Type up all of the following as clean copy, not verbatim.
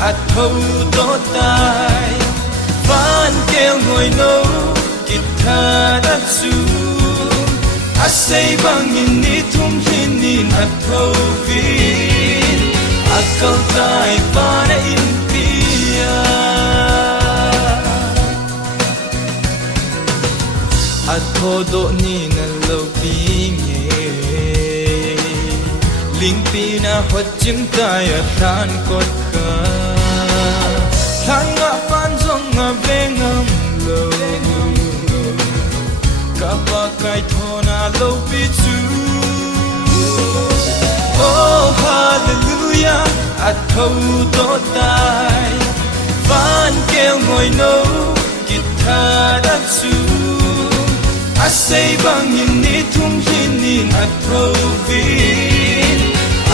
ắt thâu tốt tai van kêu ngồi nấu guitar đất xuống ắt say băng nhìn ní thum hin nín ắt thâu vin ắt câu tai van in pia ắt thô độ ní na lâu pi nghe linh pi na hot chim tai ắt than cốt ca thang ngã pan zong ngã ve ngam lâu Kapa kai thona lo pi chu Oh hallelujah at thâu tốt tai van kêu ngồi nấu guitar đất su at say băng nhìn ní thum hin nín at thâu vin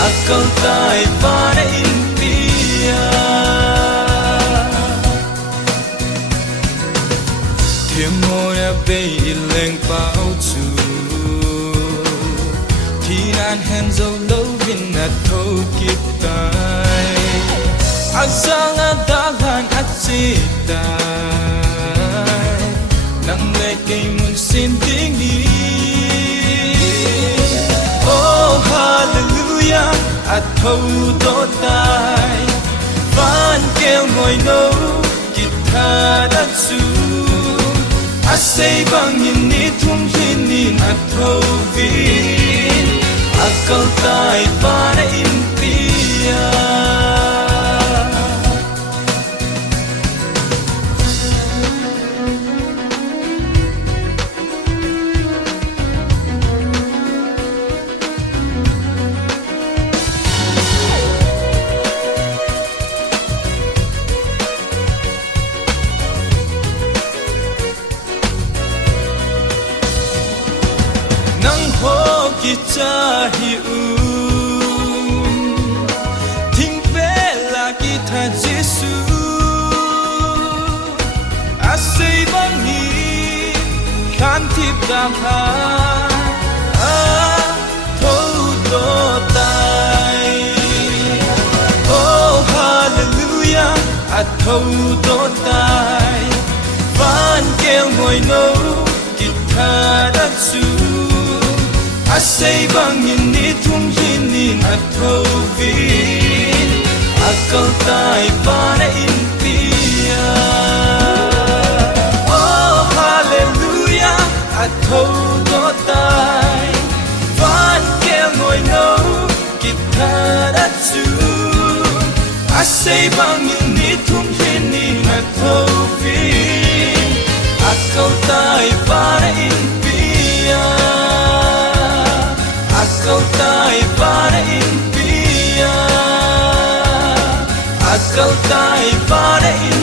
at câu tai van in pia Thiêm môi đã bay lên bao chu Thì nan hẹn dấu lâu vinh nát thâu kịp tay Ác giang ác đã lan ác gì tay Nắng lệ cây muốn xin tiếng đi Oh hallelujah ác thâu tốt tay van kêu ngồi nấu guitar đất su I say băng nhìn ní thum hin nín ắt thâu vin ắt câu tai van in pia Cha hi thinh về là kita Giêsu a say băng hi khan thip dam ha a thâu to tai Oh hallelujah a thâu to tai van kêu ngồi nấu guitar đất su I say băng nhìn ní thum hin nín ắt thâu vin ắt câu tai van in pia Oh hallelujah ắt thâu tốt tai van kêu ngồi nấu guitar đất su I say băng nhìn ní thum hin nín ắt thâu vin ắt câu tai van in pia câu tai van in pia câu tai van in